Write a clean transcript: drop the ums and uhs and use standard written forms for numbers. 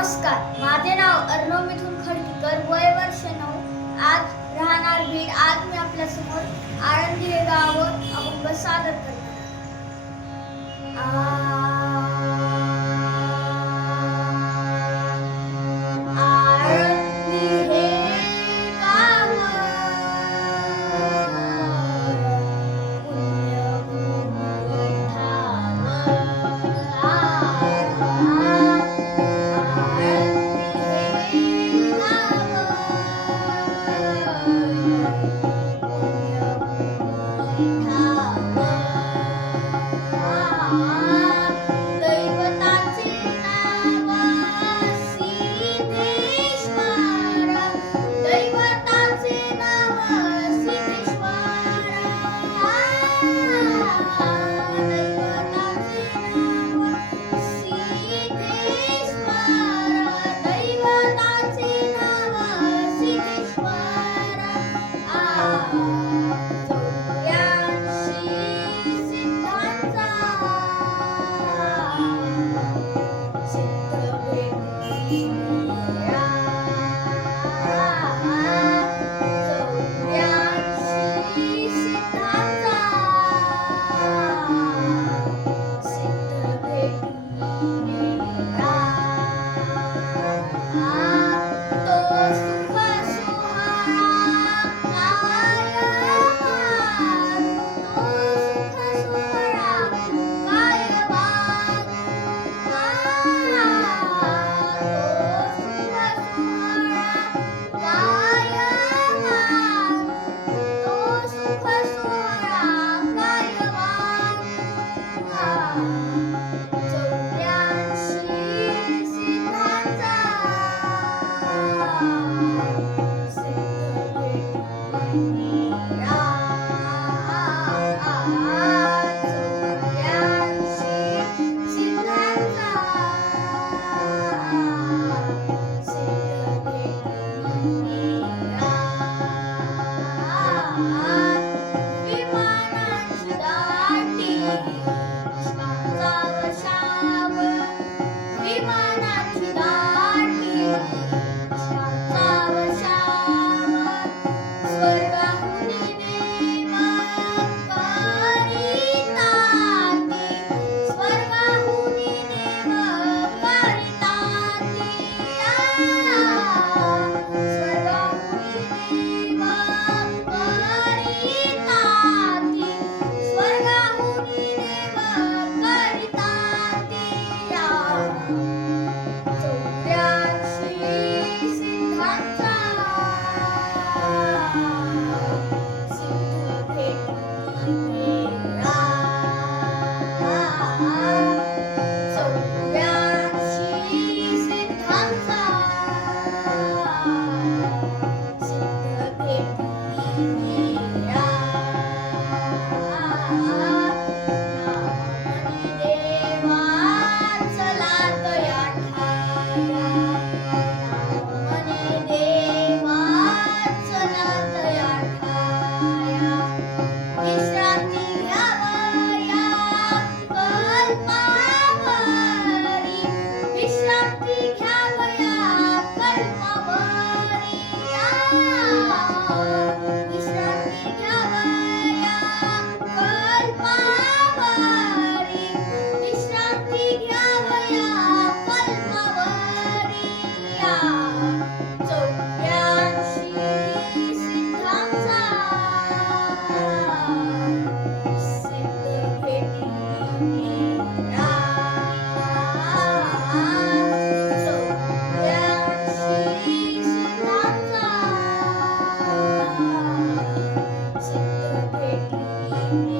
नमस्कार, माझे नाव अर्णव मिथुन खडकीकर, वय वर्ष 9. आज राहणार बीड. आज मी आपल्या समोर आळंदी हे गाव अभंग सादर करणार. आळंदी हे गाव पुण्यभूमी ठाव. दैवताचे नाव सिद्धेश्वर, दैवताचे नाव सिद्धेश्वर, दैवताचे नाव सिद्धेश्वर, दैवताचे नाव सिद्धेश्वर. 84 सिद्धांचा सिद्ध भेटी मीरा. 84 सिद्धांचा सिद्ध भेटी मीरा. तो सुख सोहळा काय मारू, तो सुख सोहळा काय मारू, तो सुख सोहळा काय मारू, तो सुख सोहळा काय मारू. 84 सिद्धांचा सिद्ध भेटी मीरा. 84 सिद्धांचा सिद्ध भेटी मीरा. विमानाची दाटी पुष्पांचा वर्षाव, विमानाची दाटी पुष्पांचा वर्षाव. स्वर्गाहुनी देव करिताती, स्वर्गाहुनी देव करिताती. स्वर्गाहुनी देव करिताती, स्वर्गाहुनी देव करिताती. 84 सिद्धांचा सिद्ध भेटी मीरा. 84 सिद्धांचा सिद्ध भेटी मीरा. नामनी देवा चला तया ठाया, नामनी देवा चला तया ठाया. विश्रांती घ्यावया कल्पावरी, विश्रांती घ्यावया कल्पावरी. विश्रांती घ्यावया कल्पावरी, विश्रांती घ्यावया कल्पावरी. 84 सिद्धांचा सिद्ध भेटी मीरा. 84 सिद्धांचा सिद्ध भेटी मीरा.